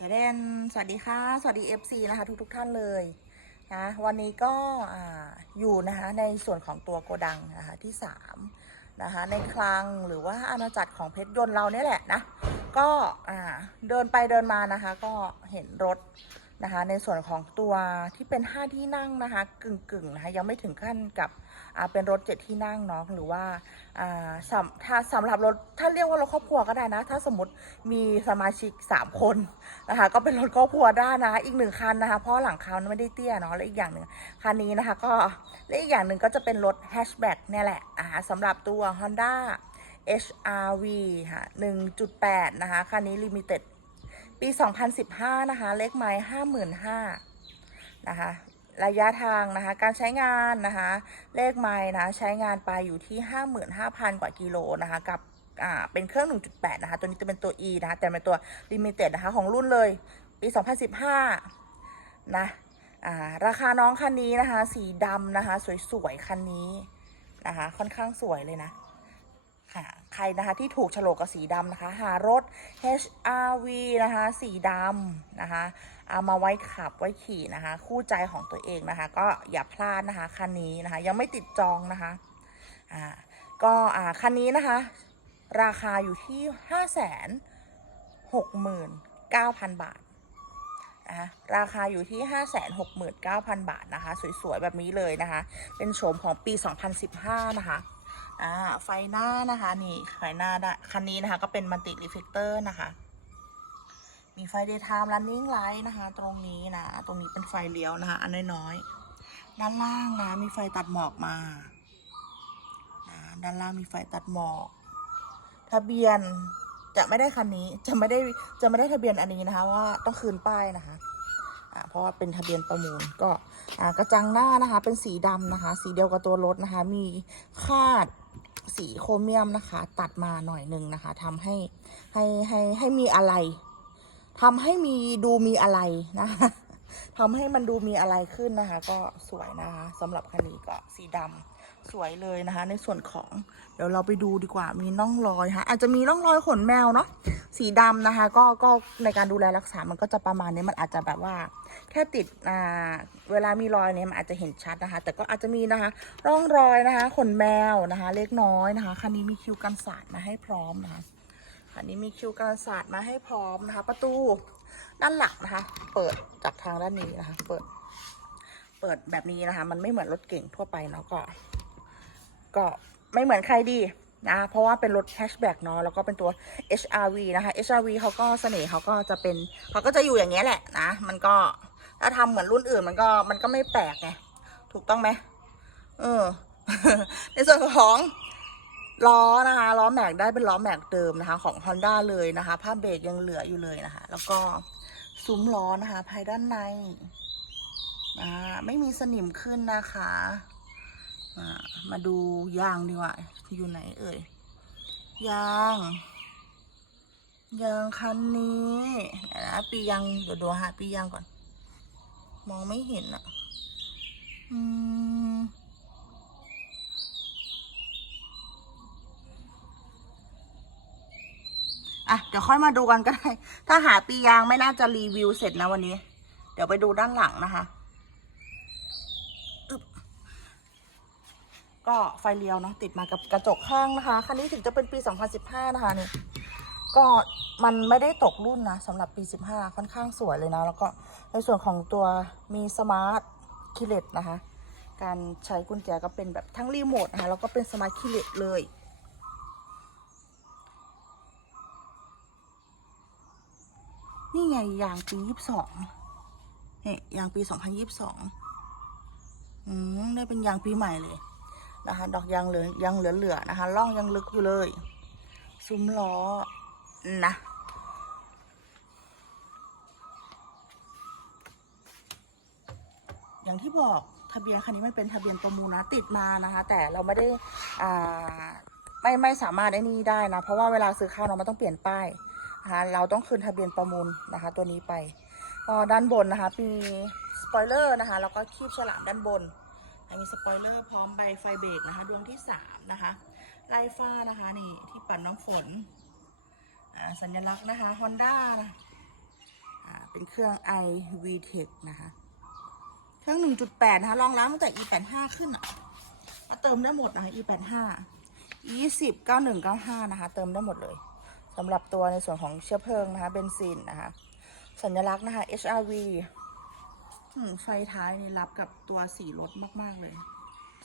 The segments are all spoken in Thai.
จะเดนสวัสดีค่ะ สวัสดี FC นะคะ ทุกทุกๆท่านเลยนะวันนี้ก็ออยู่นะคะในส่วนของตัวโกดังนะคะที่3นะคะในคลังหรือว่าอาณาจักรของเพชรยนต์เราเนี่ยแหละนะก็เดินไปเดินมานะคะ ก็เห็นรถ นะคะ ในส่วนของตัวที่เป็น 5 ที่นั่งนะคะกึ่งกึ่งๆนะคะยังไม่ถึงขั้นกับเป็นรถ 7 ที่นั่งเนาะหรือว่าอ่าสำถ้าสำหรับรถถ้าเรียกว่ารถครอบครัวก็ได้นะ ถ้าสมมติมีสมาชิก 3 คนนะคะก็เป็นรถครอบครัวได้นะอีกหนึ่งคันนะคะเพราะหลังคามันไม่ได้เตี้ยเนาะและอีกอย่างหนึ่งคันนี้นะคะก็และอีกอย่างหนึ่งก็จะเป็นรถแฮชแบ็กเนี่ยแหละอ่าสำหรับตัว Honda HRV ค่ะ1.8 นะคะคันนี้ Limited ปี 2015 นะคะ เลขไม้55,000นะคะ ระยะทางนะคะ การใช้งานนะคะ เลขไม้นะ ใช้งานไปอยู่ที่ 55,000 กว่ากิโลนะคะ กับอ่า เป็นเครื่อง 1.8 นะคะ ตัวนี้จะเป็นตัว E นะคะ แต่เป็นตัว Limited นะคะ ของรุ่นเลย ปี 2015 นะ อ่า ราคาน้องคันนี้นะคะ สีดำนะคะ สวยๆ คันนี้นะคะ ค่อนข้างสวยเลยนะ ค่ะใครนะคะที่ถูกฉลกกับสีดำนะคะ หารถ HRV นะคะ สีดำนะคะ เอามาไว้ขับไว้ขี่นะคะ คู่ใจของตัวเองนะคะ ก็อย่าพลาดนะคะคันนี้นะคะ ยังไม่ติดจองนะคะอ่าก็อ่าคันนี้นะคะ ราคาอยู่ที่5 6 9 0 0 0บาทนะคะราคาอยู่ที่ 5 6 9 0 0 0 บาทนะคะ สวย ๆ แบบนี้เลยนะคะ เป็นโฉมของปี 2015 นะคะ อ่าไฟหน้านะคะนี่ไฟหน้าได้คันนี้นะคะ ก็เป็นมัลติรีเฟกเตอร์นะคะ มีไฟ daytime running light นะคะ ตรงนี้นะ ตรงนี้เป็นไฟเลี้ยวนะคะ อันน้อยๆ ด้านล่างนะ มีไฟตัดหมอกมานะด้านล่างมีไฟตัดหมอก ทะเบียนจะไม่ได้คันนี้จะไม่ได้จะไม่ได้ทะเบียนอันนี้นะคะว่าต้องคืนป้ายนะคะ อ่าเพราะว่าเป็นทะเบียนประมูลก็อ่ากระจังหน้านะคะ เป็นสีดำนะคะ สีเดียวกับตัวรถนะคะ มีคาดสีโครเมียมนะคะ ตัดมาหน่อยหนึ่งนะคะทำให้ให้ให้ให้มีอะไรทำให้มีดูมีอะไรนะคะ ทำให้มันดูมีอะไรขึ้นนะคะ ก็สวยนะคะสำหรับคันนี้ก็สีดำสวยเลยนะคะ ในส่วนของเดี๋ยวเราไปดูดีกว่ามีน่องรอยค่ะอาจจะมีน่องรอยขนแมวเนาะสีดำนะคะ ก็ก็ในการดูแลรักษา มันก็จะประมาณนี้มันอาจจะแบบว่า แค่ติดอ่าเวลามีรอยเนี่ยมันอาจจะเห็นชัดนะคะ แต่ก็อาจจะมีนะคะร่องรอยนะคะ ขนแมวนะคะ เล็กน้อยนะคะคันนี้มีคิวกันศาสตร์มาให้พร้อมนะคะคันนี้มีคิวกันศาสตร์มาให้พร้อมนะคะ ประตู ด้านหลังนะคะ เปิดจากทางด้านนี้นะคะ เปิด เปิดแบบนี้นะคะ มันไม่เหมือนรถเก่งทั่วไปเนาะก็ ก็ไม่เหมือนใครดีนะเพราะว่าเป็นรถแฮชแบ็กเนาะแล้วก็เป็นตัว HRV นะคะ HRV เขาก็เสน่ห์เขาก็จะเป็นเขาก็จะอยู่อย่างเงี้ยแหละนะ มันก็ถ้าทำเหมือนรุ่นอื่นมันก็มันก็ไม่แปลกไงถูกต้องไหมเออในส่วนของ ล้อนะคะล้อแม็กได้เป็นล้อแม็กเดิมนะคะ ของ Honda เลยนะคะผ้าเบรกยังเหลืออยู่เลยนะคะ แล้วก็ซุ้มล้อนะคะภายด้านในอ่าไม่มีสนิมขึ้นนะคะอ่ามาดูยางดีกว่าอยู่ไหนเอ่ยยางยางคันนี้นะปียางเดี๋ยวดูหาปียางก่อน มองไม่เห็นอะอืม อะเดี๋ยวค่อยมาดูกันก็ได้ ถ้าหาปียางไม่น่าจะรีวิวเสร็จนะวันนี้ เดี๋ยวไปดูด้านหลังนะคะก็ไฟเลี้ยวเนาะติดมากับกระจกข้างนะคะ คันนี้ถึงจะเป็นปี 2015 นะคะนี่ก็มันไม่ได้ตกรุ่นนะสำหรับปี 15 ค่อนข้างสวยเลยนะ แล้วก็ในส่วนของตัวมีสมาร์ทคิเลตนะคะ การใช้กุญแจก็เป็นแบบทั้งรีโมทนะคะแล้วก็เป็นสมาร์ทคิเลตเลย นี่ไงยางปี22เนี่ยยางปี2022อืมได้เป็นยางปีใหม่เลยนะคะดอกยางเหลือยังเหลือๆนะคะล่องยังลึกอยู่เลย ซุ้มล้อนะอย่างที่บอกทะเบียนคันนี้มันเป็นทะเบียนประมูลนะติดมานะคะ แต่เราไม่ได้อ่าไม่ไม่สามารถไอ้นี่ได้นะ เพราะว่าเวลาซื้อข้าวเนาะมันต้องเปลี่ยนป้าย นะคะเราต้องคืนทะเบียนประมูลนะคะ ตัวนี้ไปก็ด้านบนนะคะมีสปอยเลอร์นะคะแล้วก็คีบฉลามด้านบนมีสปอยเลอร์พร้อมใบไฟเบรกนะคะ ดวงที่สามนะคะไลฟ้านะคะนี่ที่ปัดน้ำฝนสัญลักษณ์นะคะ Honda นะอ่าเป็นเครื่อง i VTEC นะคะเครื่อง 1.8 นะคะรองรับตั้งแต่ e85 ขึ้นมาเติมได้หมดนะคะ e85 20 91 95 นะคะ เติมได้หมดเลย สำหรับตัวในส่วนของเชื้อเพลิงนะคะเบนซินนะคะ สัญลักษณ์นะคะ HRV ไฟท้ายนี่รับกับตัวสีรถมาก ๆ เลย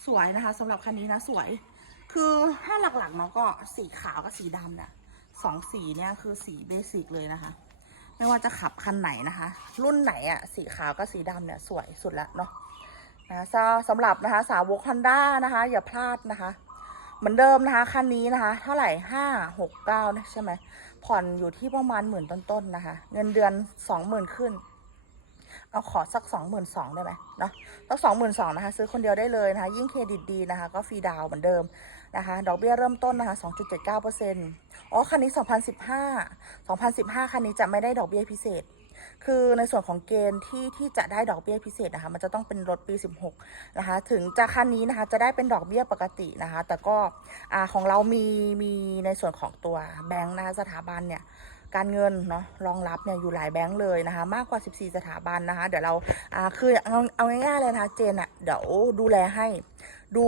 สวยนะคะสำหรับคันนี้นะสวย คือถ้าหลักๆเนาะก็สีขาวกับสีดำเนี่ยสองสีเนี่ยคือสีเบสิกเลยนะคะ ไม่ว่าจะขับคันไหนนะคะ รุ่นไหนอะสีขาวกับสีดำเนี่ยสวยสุดล้วเนาะนะสสำหรับนะคะสาวกฮอนด้านะคะ อย่าพลาดนะคะ เหมือนเดิมนะคะ คันนี้นะคะ เท่าไหร่ห้าหกเก้าใช่ไหม ผ่อนอยู่ที่ประมาณหมื่นต้นๆนะคะ เงินเดือนสองหมื่นขึ้น เอาขอสักสองหมื่นสองได้ไหมเนาะสักสองหมื่นสองนะคะ ซื้อคนเดียวได้เลยนะคะ ยิ่งเครดิตดีนะคะ ก็ฟรีดาวเหมือนเดิมนะคะ ดอกเบี้ยเริ่มต้นนะคะ2.79%อ๋อ คันนี้2015 2015คันนี้จะไม่ได้ดอกเบี้ยพิเศษ คือในส่วนของเกณฑ์ที่ที่จะได้ดอกเบี้ยพิเศษนะคะ มันจะต้องเป็นรถปี 16 นะคะ ถึงจะคันนี้นะคะ จะได้เป็นดอกเบี้ยปกตินะคะ แต่ก็อของเรามีมีในส่วนของตัวแบงค์นะคะสถาบันเนี่ยการเงินเนาะรองรับเนี่ยอยู่หลายแบงค์เลยนะคะ มากกว่า 14 สถาบันนะคะ เดี๋ยวเราอ่าคือเอาเอาง่ายๆเลยนะคะเจนอะเดี๋ยวดูแลให้ดู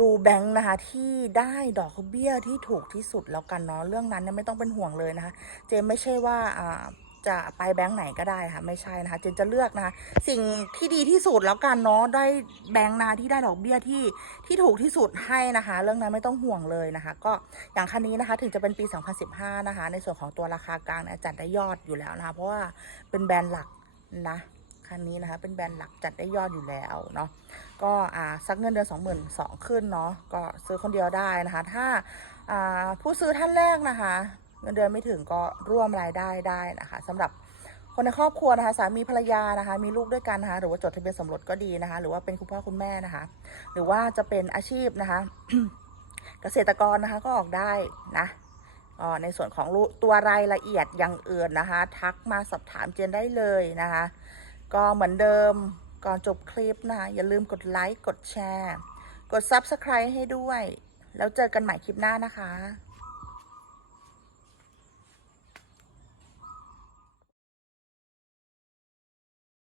ดูแบงค์นะคะที่ได้ดอกเบี้ยที่ถูกที่สุดแล้วกันเนาะเรื่องนั้นเนี่ยไม่ต้องเป็นห่วงเลยนะคะ เจนไม่ใช่ว่าอ่า จะไปแบงค์ไหนก็ได้ค่ะ ไม่ใช่นะคะเจนจะเลือกนะคะ สิ่งที่ดีที่สุดแล้วกันเนาะได้แบงค์นะที่ได้ดอกเบี้ยที่ที่ถูกที่สุดให้นะคะ เรื่องนั้นไม่ต้องห่วงเลยนะคะ ก็อย่างคันนี้นะคะถึงจะเป็นปี 2015 นะคะ ในส่วนของตัวราคากลางเนี่ยจัดได้ยอดอยู่แล้วนะคะ เพราะว่าเป็นแบรนด์หลักนะคันนี้นะคะ เป็นแบรนด์หลักจัดได้ยอดอยู่แล้วเนาะก็อ่าสักเงินเดือน22,000ขึ้นเนาะก็ซื้อคนเดียวได้นะคะ ถ้าอ่าผู้ซื้อท่านแรกนะคะ เงินเดือนไม่ถึงก็ร่วมรายได้ได้นะคะสำหรับคนในครอบครัวนะคะ สามีภรรยานะคะ มีลูกด้วยกันนะคะหรือว่าจดทะเบียนสมรสก็ดีนะคะ หรือว่าเป็นคุณพ่อคุณแม่นะคะ หรือว่าจะเป็นอาชีพนะคะ เกษตรกรนะคะก็ออกได้นะอ๋อในส่วนของตัวรายละเอียดอย่างอื่นนะคะ ทักมาสอบถามเจนได้เลยนะคะ ก็เหมือนเดิมก่อนจบคลิปนะคะอย่าลืมกดไลค์ กดแชร์ กด Subscribe ให้ด้วย แล้วเจอกันใหม่คลิปหน้านะคะ